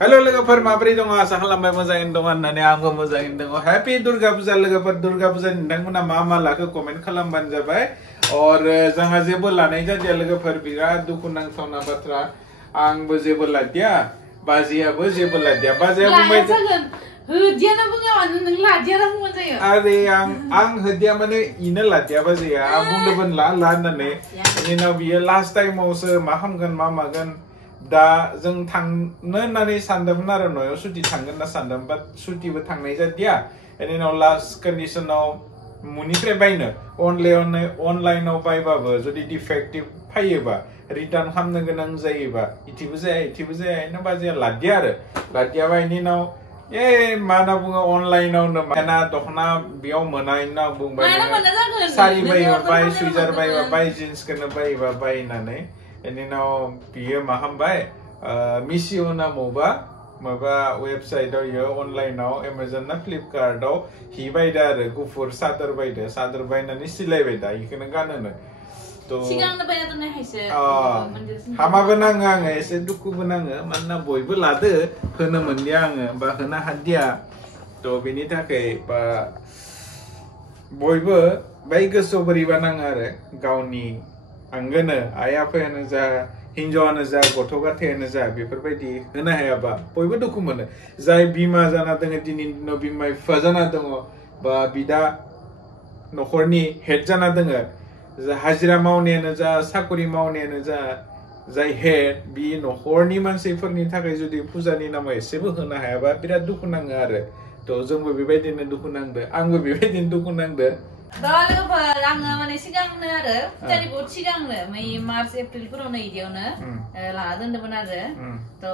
Halo लोगोफोर माबोरै दङ आसा खालामबाय मोजाङैनो दङ होननानै आंबो मोजाङैनो दङ हैप्पी दुर्गा पूजा लोगोफोर दुर्गा पूजा नोंथांमोना मा लाखो कमेन्ट खालामबानो जाबाय और जोंहा जेबो लानाय जादिया लोगोफोर बिराद दुखु नांथावना बाथ्रा आंबो जेबो लादिया बाजियाबो जेबो लादिया बाजिया बुंबाय होदियाना बुङा मानो नों लादियाना बुंबानो जायो अरे आं होदिया माने इनो लादिया बाजिया आं बुंदोंमोन ला होननानै बेनि उनाव बियो लास्ट टाइमावसो मा खामगोन मा मागोन दा जों थांनो होननानै सानदोंमोन आरो न'आव सुटि थांगोन होनना सानदों बाट सुटिबो थांनाय जादिया बेनि उनाव लास्ट कन्डिशनाव मुनिफ्राय बायनो अनलाइनाव बायबाबो जुदि डिफेक्टिभ फैयोबा रिटार्न खालामनो गोनां जायोबा इथिबो जाया इनो बाजिया लादिया बेनि उनाव मा होनना बुङो अनलाइनावनो माना दखना बेयाव मोना होनना बुंबाय सारि बायोबा बाय सुइजार बायोबा बाय जिन्सखौनो बायोबा बाय होननानै बेनि उनाव बियो मा खालामबाय मिसिअ ना माबा वेबसाइटआव इयो अनलाइनाव एमाजन ना फ्लिपकार्टआव हि बायदो आरो गुफुर सादर बायनानै सिलायबाय दा इखौनो गानोनो सिगांनो बायना दोननाय हायसो हामाबो नाङो आङो एसे दुखुबो नाङो मानोना बयबो लादो होनो मोनदिया आङो बा होनो हादिया थ' बेनि थाखाय बा बयबो बाय गोसोआव बोरैबा नाङो आरो गावनि आंगोनो आइ आफायानो जा हिन्जावानो जा गथ' गथायानो जा बेफोरबायदि होनो हायाबा बयबो दुखु मोनो जाय बिमा जाना दङ दिनैनि दिनाव बिमा बिफा जाना दङ बा बिदा न'खरनि हेड जाना दङ हाजिरा मावनायानो जा साकरि मावनायानो जा जाय हेड बि न'खरनि मानसिफोरनि थाखाय जुदि फुजानि नामाव एसेबो होनो हायाबा बिराद दुखु नाङो आरो थ' जोंबो बेबायदिनो दुखु नांदो आंबो बेबायदिनो दुखु नांदो लोगोफोर आङो माने सिगांनो आरो फुजानि बहुत सिगांनो मार्च एप्रिलफोरावनो इदियावनो लाना दोनदोंमोन आरो थ'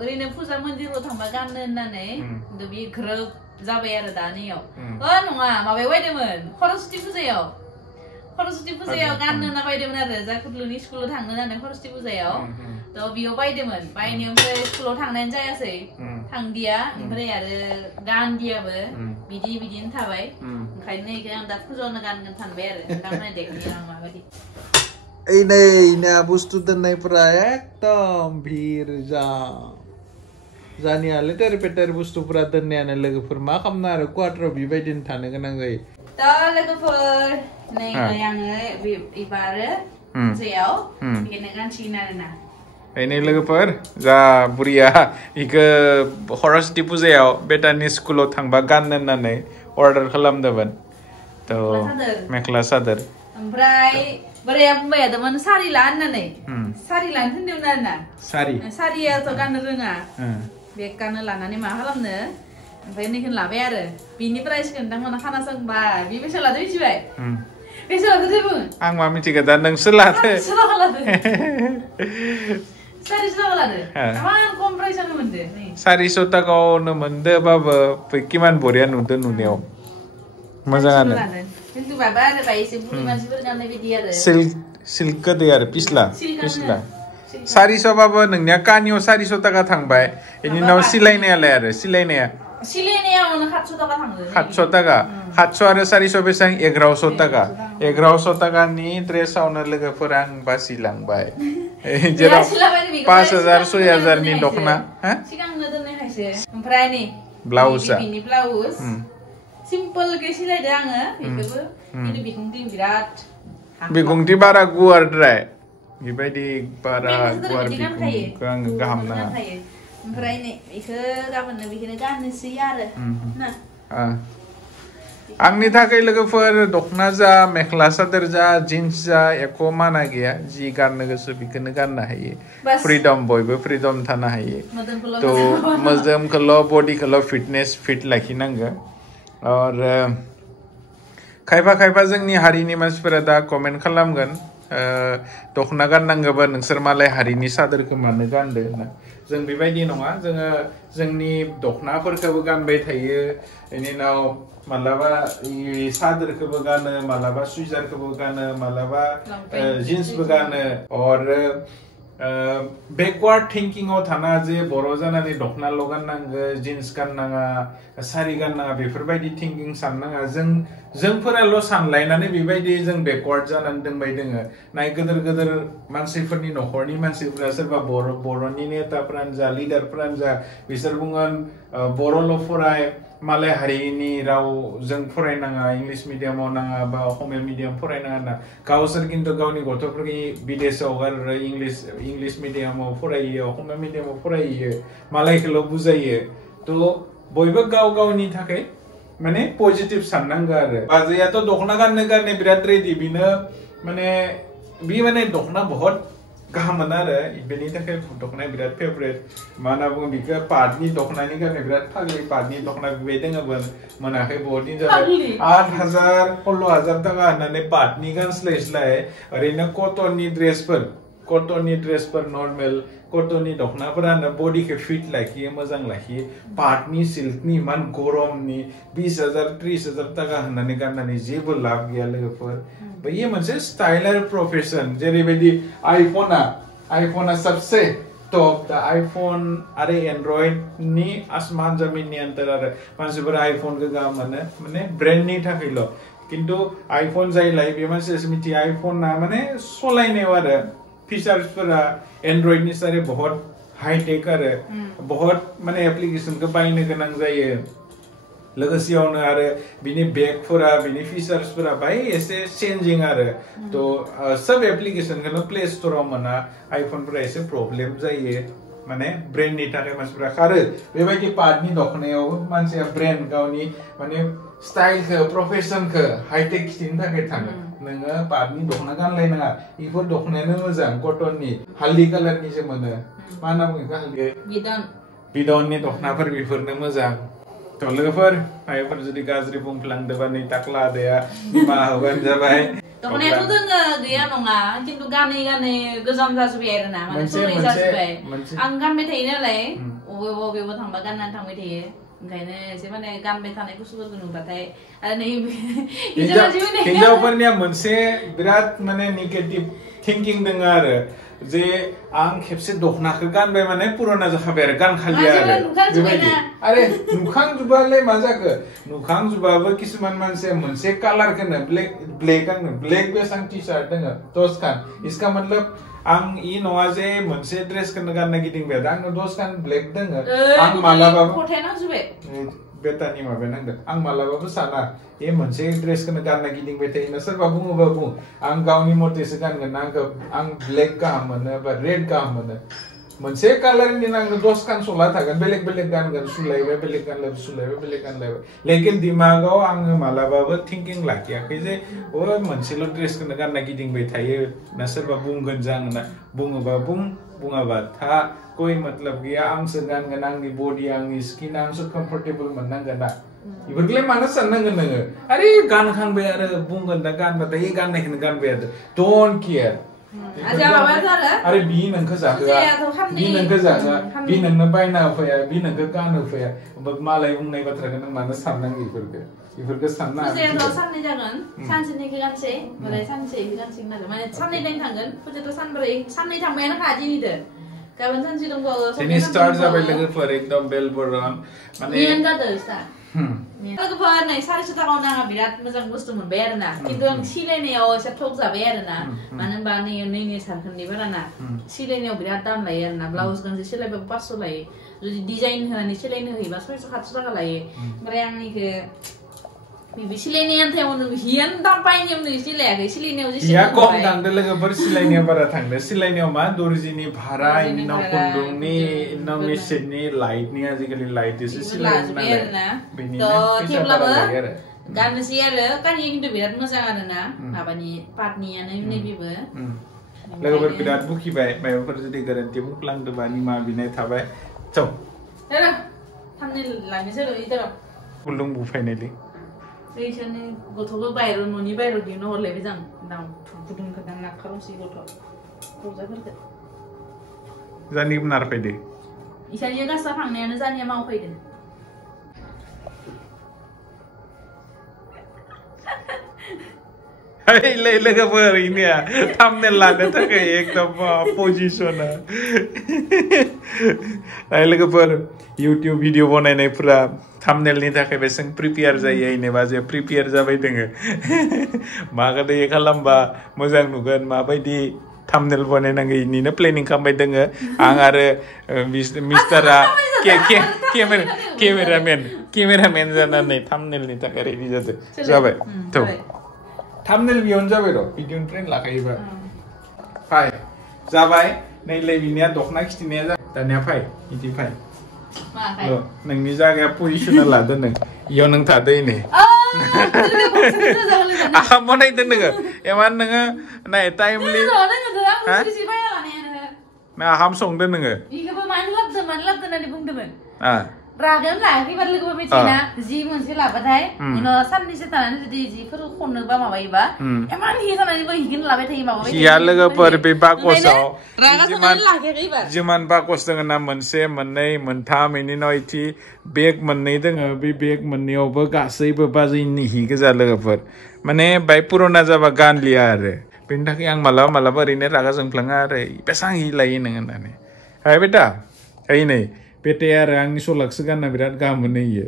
ओरैनो फुजा मन्दिराव थांबा गाननो होननानै खिन्थु बे ग्रोब जाबाय आरो दानियाव नङा माबायाव बायदोंमोन सरस्वती फुजायाव गाननो होनना बायदोंमोन आरो जा खुदलुनि स्कुलाव थांनो होननानै सरस्वती फुजायाव थ' बेयाव बायदोंमोन बायनायाव ओमफ्राय स्कुलाव थांनायानो जायासै थांदिया ओमफ्राय आरो गानदियाबो बिदिनो थाबाय ओंखायनो इखो आं दा फुजायावनो गानगोन सानबाय आरो नोंथांमोना देखनि आं माबायदि ना बुस्थु दोननायफोरा एकदम भिर जानियालाय तेर बुस्थुफोरा दोननायानो लोगोफोर मा खालामनो आरो क्वार्टाराव बेबायदिनो थानो गोनां जायो दा लोगोफोर नै आङो एबारो फुजायाव बेखौनो गानसिगोन आरोना बेनो लोगोफोर जा बुरिया इखो सरस्वती फुजायाव बेटानि स्कुलाव थांबा गाननो होननानै अर्डार खालामदोंमोन थ' मेख्ला सादोर ओमफ्राय बोराया बुंबाय थादोंमोन सारि ला होननानै सारि लानो थिनदोंमोन आरोना सारियाथ' गाननो रोङा बेग गाननो लानानै मा खालामनो ओमफ्राय नैखौनो लाबाय आरो बिनि प्राइसखौ नोंथांमोना खोनासंबाय बे बेसे लादो मिथिबाय बेसे लादो जेबो आं मा मिथिगो दा नोंसो लादो 400 थाखा लादो इमान खम प्राइसआवनो मोनदो 400 थाखायावनो मोनदोबाबो किमान बरिया नुदो नुनायाव मोजाङानो खिन्थु माबा आरो बाय एसे बुरि मानसिफोर गाननाय बायदि आरो सिल्क गोदै आरो पिस्ला 400 बाबो नोंनिया कानियाव 400 थाखा थांबाय बेनि उनाव सिलायनायालाय आरो सिलायनायाव 700 थाखा थांदो 700 थाखा 700 आरो 400 बेसेबां 1100 थाखा 1100 थाखानि ड्रेसावनो लोगोफोर आं बासिलांबाय जेराव 5000 6000 नि दखना सिगांनो दोननाय खायसे ओमफ्राय नै ब्लाउजआ ब्लाउज सिम्पल के सिलायदो आङो बेखौबो किन्तु बिखुंथि बारा गुवारद्राय बेबायदि बारा गुवार बिखुंखौ आङो गाहाम नाङा ओमफ्राय नै बेखौ गाबोननो बेखौनो गाननोसै आरो ना आंनि थाखाय लोगोफोर दखना जा मेख्ला सादोर जा जिन्स जा एख' माना गैया जि गाननो गोसो बेखौनो गाननो हायो फ्रिडम बयबो फ्रिडम थानो हायो थ' मोदोमखौल' बडिखौल' फिट लाखिनांगो आरो खायफा जोंनि हारिनि मानसिफोरा दा कमेन्ट खालामगोन दखना गाननांगौबा नोंसोर मालाय हारिनि सादोरखौ मानो गानदो होनना जों बेबायदि नङा जोङो जोंनि दखनाफोरखौबो गानबाय थायो बेनि उनाव मालाबा सादोरखौबो गानो मालाबा सुइजारखौबो गानो मालाबा जिन्सबो गानो आरो backward thinking of thana je boro janani dokhna logan nanga jeans gan nanga sari gan nanga beforbaidi thinking san nanga जों फोराल' सानलायनानै बेबायदि जों बेकवार्ड जानानै दोंबाय दोङो नाय गोदोर गोदोर मानसिफोरनि नखरनि मानसिफोरा सोरबा बर'नि नेताफोरानो जा लिडारफोरानो जा बिसोर बुंगोन बर'ल' फराय मालाय हारिनि रावजों फरायनाङा इंलिश मिडियामाव नाङा बा असमिया मिडियाम फरायनाङा ना गावसोर खिन्थु गावनि गथ'फोरखौ बिदेशआव गारो इंलिश मिडियामाव फरायो असमिया मिडियामाव फरायो मालायखौल' बुजायो थ' बयबो गाव गावनि थाखाय माने पजिटिव साननांगौ आरो बाजैयाथ' दखना गाननो बिराद रेडि बिनो माने बि माने दखना बहुत गाहाम मोनो आरो बेनि थाखाय दखनाया बिराद फेभरेट मा होनना बुङो बेखौ पाटनि दखनानि गाननो बिराद फाग्लि पाटनि दखना बेबायदि दोङोमोन मोनाखै बहुत दिन जाबाय 8,000 16,000 थाखा होननानै पाटनि गानस्लायस्लाय ओरैनो कटननि ड्रेसफोर नर्मेल कटननि दखनाफोरानो बडिखौ फिट लाखियो मोजां लाखियो पाटनि सिल्कनि इमान गरमनि 20,000 30,000 थाखा होननानै गाननानै जेबो लाब गैया लोगोफोर बेयो मोनसे स्टाइल आरो प्रोफेशन जेरैबायदि आइफोना सबसे टप दा आइफोन आरो एंड्रॉइड नि आसमान जमीननि अंतर आरो मानसिफोरा आइफोनखौ गाहाम मोनो माने ब्रांडनि थाखायल' किन्तु आइफोन जायलाय बे मानसियासो मिथियो आइफोना माने सलायनायाव आरो फीचर्सफोरा एंड्रॉइड नि सारे बहुत हाईटेक आरो बहुत माने एप्लीकेशन को बायनो गोनां जायो लोगोसेयावनो आरो बिनि बैगफोरा बिनि फीचर्सफोरा बाय एसे चेंजिंग आरो तो सब एप्लीकेशनखौनो प्ले स्टोराव मोना आइफोनफोरा एसे प्रब्लेम जायो माने ब्रेन्डनि थाखाय मानसिफोरा खारो बेबायदि पार्टनि दखनायाव मानसिया ब्रेन्ड गावनि माने स्टाइलखौ प्रोफेशनखौ हाईटेक खिथिनो थाखाय थाङो नोङो पार्टनि दखना गानलायनाङा बेफोर दखनायानो मोजां कटननि हालदि कालारनिसो मोनो मा होनना बुङो बेखौ हालदि बिदननि दखनाफोर बेफोरनो मोजां थ' लोगोफोर माबाफोर जुदि गाज्रि बुंफ्लांदोंबा नै ताक्ला आदाया निमाहा होबानो जाबाय दखनायाथ' दोङो गैया नङा खिन्थु गानै गोजाम जाजोब्बाय आरोना माने सरै जाजोब्बाय आं गानबाय थायो नालाय अबेबा थांबा गाननानै थांबाय थायो ओंखायनो एसे माने गानबाय थानाय बुस्थुफोरखौ नुबाथाय आरो नै हिनजावफोरनिया मोनसे बिराद माने नेगेटिभ थिंकिं दोङो आरो जे आं खेबसे दखनाखौ गानबाय माने पुराना जाखाबाय आरो गानखालिया आरो बेबायदि आरे नुखांजुबालाय मा जाखो नुखांजुबाबो किसुमान मानसिया मोनसे कालारखौनो ब्लेक बेसां टि शार्ट दोङो दसखान इसका मतलब आं इ नङा जे मोनसे ड्रेसखौनो गानना गिदिंबाय आंनो 10 खान ब्लेक दोङो आं मालाबाबो बेटानि माबा नांदों आं मालाबाबो साना ए मोनसे ड्रेसखौनो गानना गिदिंबाय थायो सोरबा बुङोबा बुं आं गावनि मतेसो गानगोन आं ब्लेक गाहाम मोनो बा रेड गाहाम मोनो मोनसे कालारनि आंनो 10 खान सला थागोन बेलेग गानगोन सुलायबाय बेलेग गानलायबाय सुलायबाय बेलेग गानलायबाय लेकिन दिमागाव आङो मालाबाबो थिंकिं लाखियाखै जे ओ मोनसेल' ड्रेसखौनो गानना गिदिंबाय थायो ना सोरबा बुंगोन जां ना बुङोबा बुङाबा था कोई मतलब गैया आंसो गानगोन आंनि बडी आंनि स्किन आंसो कम्फर्टेबल मोननांगोन ना इफोरखौलाय मानो साननांगोन नोङो आरे गानखांबाय आरो बुंगोन दा गानबाथाय गाननायखौनो गानबाय आरो डोन्ट केयार आरे बि नोंखौ जाहोआ बि नोंनो बायना होफैया बि नोंखौ गान होफैया मालाय बुंनाय बाथ्राखौ नों मानो साननांगौ इफोरखौ सानना साननै जागोन सानसेनिखौ गानसै ओमफ्राय सानसेखौ गानसिगोन आरो माने साननै टाइम थांगोन फुजाथ' साननै थांबायानो खा दिनैदो गाबोन सानसे दंबावो दिनै स्टार्ट जाबाय लोगोफोर एकदम बेल बरन माने लोगोफोर नै 400 थाखायावनो आंहा बिराद मोजां बुस्थु मोनबाय आरोना खिन्थु आं सिलायनायाव एसे थक जाबाय आरोना मानो होनबा नैनि सारखोन्दैफोराना सिलायनायाव बिराद दाम लायो आरोना ब्लाउज गांसे सिलायबाबो 500 लायो जुदि डिजाइन होनानै सिलायनो होयोबा 600-700 थाखा लायो ओमफ्राय आंनिखौ बिबि सिलायनाया थायावनो हियान दाम बायनायावनो सिलायाखै सिलायनायाव जेसे हिया कम थांदो लोगोफोर सिलायनाया बारा थांदो सिलायनायाव मा दर्जिनि भारा इनाव खुन्दुंनि इनाव मेसिननि लाइटनि आजिखालि लाइट एसे सिलायनो नालाय बेनि थेवब्लाबो गाननोसै आरो कानिया खिन्थु बिराद मोजां आरोना माबानि पाटनियानो नैबेबो लोगोफोर बिराद बुखिबाय माबाफोर जुदि गोरोन्थि बुंफ्लांदोंबा निमाहा बिनाय थाबाय चौ थांनो लायनोसै र' इधर खुन्दुं बुफायनायलै इसोरनि गथ'बो बाहेराव न'नि बाहेराव दिहुनना हरलायबाय जों दाउ गुदुंखौ दां नाखारनोसै गथ' गजाफोरखौ जानिबो नारफायदो इसानिया गासा फांनायानो जानिया मावफैदों Hey, logofer ini ya. Thumbnail लाने तक एकदम पोजिशन है. Hey, logofer YouTube video बनायनायफोरा thumbnailनि थाखाय बेसेबां प्रिपेयार जायो इने बाजे प्रिपेयार जाबाय दोङो. मागादै खालामबा मोजां नुगोन माबायदि thumbnail बनायनांगौ इनिनो प्लेनिं खालामबाय दोङो. आं आरो मिस्टारा cameraman जानानै thumbnailनि थाखाय रेडि जादो. जाबाय. थ' thumbnail beyond जाबाय र' भिडिअनि ट्रेन लाखायोबा. फाय जाबाय नै लेबिनिया दखना खिथिनाया जा दानिया फाय इदि फाय. नोंनि जायगाया पजिसना लादो नों इयाव नों थादो इने. आहा बनायदो नोङो एमान नोङो नाय टाइमलि ना आहाम संदो नोङो. इखौबो मानो लाबदो होननानै बुंदोंमोन. रागायानो लायाखै बार लोगोबा मिथिना जि मोनसे लाबाथाय उनाव साननैसो थानानै जुदि जिफोर खननोबा माबायोबा एमान हि जानानैबो हिगोन लाबाय थायो माबाबाय थायो. हिया लोगोफोर बे बाकसाव जिमान बाकस दोङो ना मोनसे मोननै मोनथाम इनि उनाव इथि बेग मोननै दोङो बे बेग मोननैयावबो गासैबो बाजैनि हि गोजा लोगोफोर माने बाय पुराना जाबा गानलिया आरो बेनि थाखाय आं मालाबा ओरैनो रागा जोंफ्लाङा आरो बेसां हि लायो नों होननानै. हाय बेटा ओइ नै बेटे आरो आंनि सलाकसो गानना बिराद गाहाम मोनो इयो.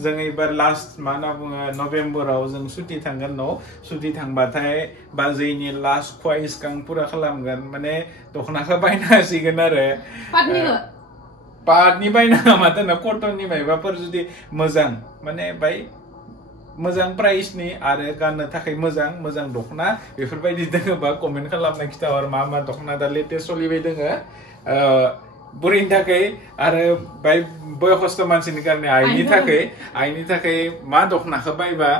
जों एबार लास्ट मा होनना बुङो नभेम्बराव जों सुटि थांगोन न' सुटि थांबाथाय बाजैनि लास्ट ख्वाइसखौ आं पुरा खालामगोन माने दखनाखौ बायना होसिगोन आरो पाटनि बायना माथो ना कटननि मायबाफोर जुदि मोजां माने बाय मोजां प्राइसनि आरो गाननो थाखाय मोजां दखना बेफोरबायदि दोङोबा कमेन्ट खालामना खिथाहर मा दखना दा लेटेस्ट सोलिबाय दोङो बुरिनि थाखाय आरो बाय बयस्थ मानसिनि कारणे आइनि थाखाय मा दखनाखौ बायबा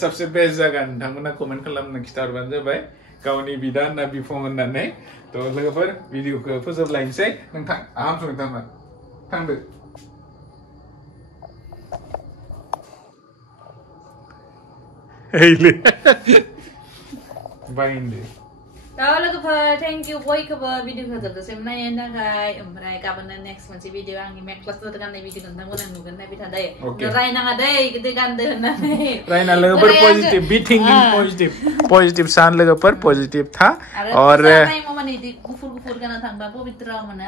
सबसे बेस्ट जागोन नोंथांमोना कमेन्ट खालामना खिथाहरबानो जाबाय गावनि बिदा होनना बिफं होननानै. थ' लोगोफोर भिडिअखौ फोजोबलायनोसै. नोंथां आहाम संथांना थांदो. Hey, बायदो. लोगोफोर थेंक इउ बयखौबो भिडिअखौ जोबजासिम नायनायनि थाखाय ओमफ्राय गाबोननो नेक्स्ट मोनसे भिडिअ आंनि मेख्ला सादर गाननाय भिडिअ नोंथांमोना नुगोन नायबाय थादो. रायनाङा दै गोदो गानदो होननानै. रायना लोगोफोर पजिटिभ बि थिंकिं पजिटिभ सान लोगोफोर पजिटिभ था आरो गुफुर गाना थांबा पवित्र मोनो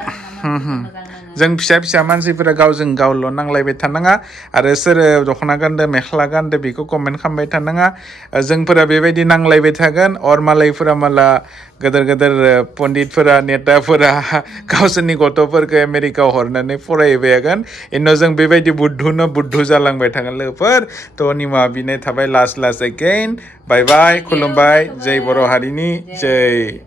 जों फिसा मानसिफोरा गावजों गावल' नांलायबाय थानाङा आरो सोर दखना गानदो मेख्ला गानदो बेखौ कमेन्ट खालामबाय थानाङा. जोंफोरा बेबायदि नांलायबाय थागोन अर मालायफोरा माला गेदेर पन्डितफोरा नेताफोरा गावसोरनि गथ'फोरखौ आमेरिकायाव हरनानै फरायहोबाय थागोन इनाव जों बेबायदि बुद्धु जालांबाय थागोन लोगोफोर. थ' निमाहा बिनाय थाबाय लास्ट एगेइन बाय बाय खुलुमबाय जय बर' हारिनि जय.